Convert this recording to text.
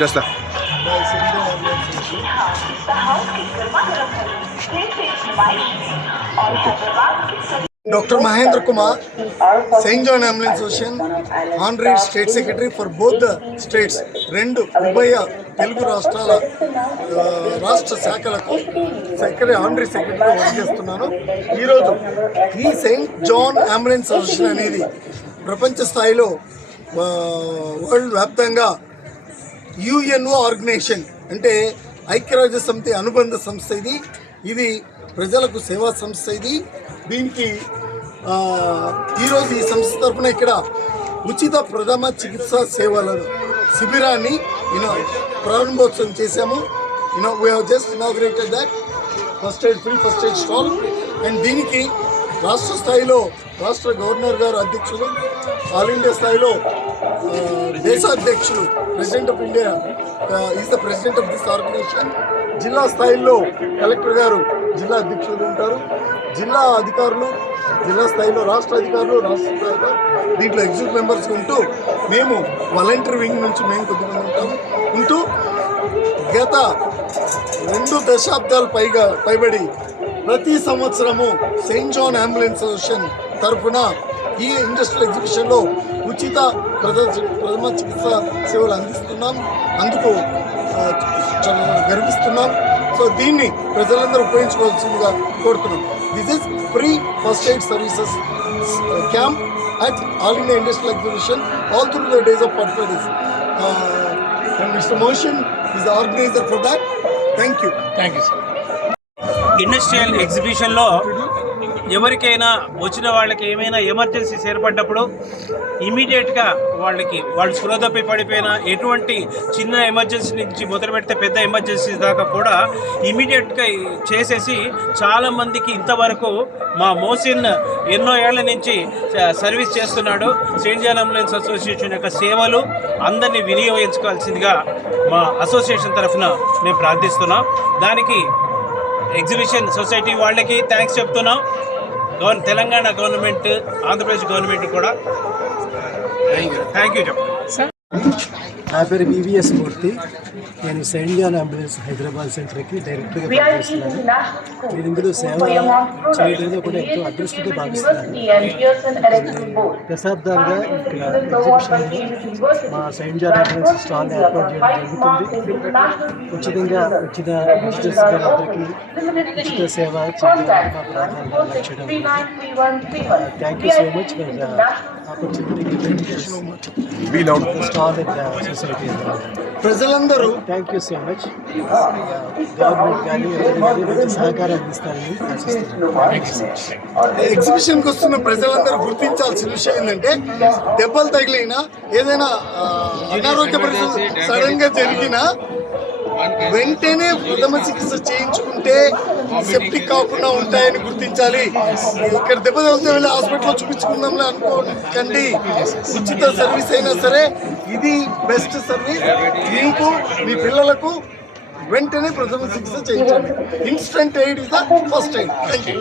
చేస్తా. Dr. Mahendra Kumar, St. John Ambulance Association, Honorary State Secretary for both the states, రెండు ఉభయ తెలుగు రాష్ట్రాల రాష్ట్ర శాఖలకు ఆనరీ సెక్రటరీగా వర్క్ చేస్తున్నాను. ఈరోజు ఈ సెయింట్ జాన్ అంబులెన్స్ అసోసియేషన్ అనేది ప్రపంచ స్థాయిలో వరల్డ్ వ్యాప్తంగా యుఎన్ఓ ఆర్గనైజేషన్ అంటే ఐక్యరాజ్య సమితి అనుబంధ సంస్థ ఇది ప్రజలకు సేవా సంస్థ. దీనికి ఈరోజు ఈ సంస్థ తరఫున ఇక్కడ ఉచిత ప్రథమ చికిత్సా సేవల శిబిరాన్ని ప్రారంభోత్సవం చేశాము. We have just inaugurated that free first aid stall. And దీనికి రాష్ట్ర స్థాయిలో రాష్ట్ర గవర్నర్ గారు అధ్యక్షులు, ఆల్ ఇండియా స్థాయిలో దేశాధ్యక్షులు, president of India is the president of this organization. జిల్లా స్థాయిలో కలెక్టర్ గారు జిల్లా అధ్యక్షులు ఉంటారు. జిల్లా అధికారులు జిల్లా స్థాయిలో, రాష్ట్ర అధికారులు రాష్ట్ర స్థాయిలో, దీంట్లో ఎగ్జిక్యూటివ్ మెంబర్స్ ఉంటూ మేము వాలంటీర్ వింగ్ నుంచి మేము కొద్దిమంది ఉంటూ గత 2 దశాబ్దాలు పైబడి ప్రతి సంవత్సరము సెయింట్ జాన్ అంబులెన్స్ అసోసియేషన్ తరఫున ఈ ఇండస్ట్రియల్ ఎగ్జిబిషన్లో ఉచిత ప్రథమ చికిత్సా సేవలు అందిస్తున్నాం. అందుకు చాలా గర్విస్తున్నాం. సో దీన్ని ప్రజలందరూ ఉపయోగించుకోవాల్సిందిగా కోరుతున్నాం. This is free first aid services camp at All India Industrial Exhibition all through the days of 45 days. And Mr. Motion is the organizer for that. Thank you. Thank you, sir. Industrial ఎగ్జిబిషన్లో ఎవరికైనా వచ్చిన వాళ్ళకి ఏమైనా emergencies ఏర్పడ్డప్పుడు ఇమీడియట్గా వాళ్ళు స్పృహ తప్పి పడిపోయినా ఎటువంటి చిన్న ఎమర్జెన్సీ నుంచి మొదలు పెడితే పెద్ద ఎమర్జెన్సీ దాకా కూడా ఇమీడియట్గా చేసేసి చాలామందికి ఇంతవరకు మా మోసిన్ ఎన్నో ఏళ్ల నుంచి సర్వీస్ చేస్తున్నాడు. సెయింట్ జాన్ అంబులెన్స్ అసోసియేషన్ యొక్క సేవలు అందరినీ వినియోగించుకోవాల్సిందిగా మా అసోసియేషన్ తరఫున మేము ప్రార్థిస్తున్నాం. దానికి ఎగ్జిబిషన్ సొసైటీ వాళ్ళకి థ్యాంక్స్ చెప్తున్నాం. తెలంగాణ గవర్నమెంట్, ఆంధ్రప్రదేశ్ గవర్నమెంట్ కూడా థ్యాంక్ యూ చెప్తున్నాం. నా పేరు వివిఎస్ మూర్తి. నేను సెయింట్ జాన్ అంబులెన్స్ హైదరాబాద్ సెంటర్కి డైరెక్టర్గా పనిచేస్తున్నాను. మీరు ఇందులో సేవ చేయడంలో కూడా ఎంతో అదృష్టంతో భావిస్తున్నాను. దశాబ్దాలుగా ఇక్కడ ఎగ్జిబిషన్లో మా సెయింట్ జాన్ అంబులెన్స్ స్టాల్ ఏర్పాటు చేయడం జరుగుతుంది. ఉచితంగా వచ్చిన విజిటర్స్ గారందరికీ ఉచిత సేవ చేయడం మా ప్రాంతాల్లో లక్ష్యం. Thank you so much for the opportunity stall in the society. ప్రజలందరూ thank you so much. Government కానీ మంచి సహకారం అందిస్తారని ఆశిస్తున్నాను. ఎగ్జిబిషన్కి వస్తున్న ప్రజలందరూ గుర్తించాల్సిన విషయం ఏంటంటే దెబ్బలు తగిలినా ఏదైనా అనారోగ్య పరిస్థితులు సడన్ గా జరిగినా వెంటనే ప్రథమ చికిత్స చేయించుకుంటే సెప్టిక్ కాకుండా ఉంటాయని గుర్తించాలి. ఇక్కడ దెబ్బ తగిలితే వెళ్ళి హాస్పిటల్లో చూపించుకుందాంలే అనుకోకండి. ఉచిత సర్వీస్ అయినా సరే ఇది బెస్ట్ సర్వీస్. మీకు మీ పిల్లలకు వెంటనే ప్రథమ చికిత్స చేయించండి. Instant aid is the first aid. Thank you.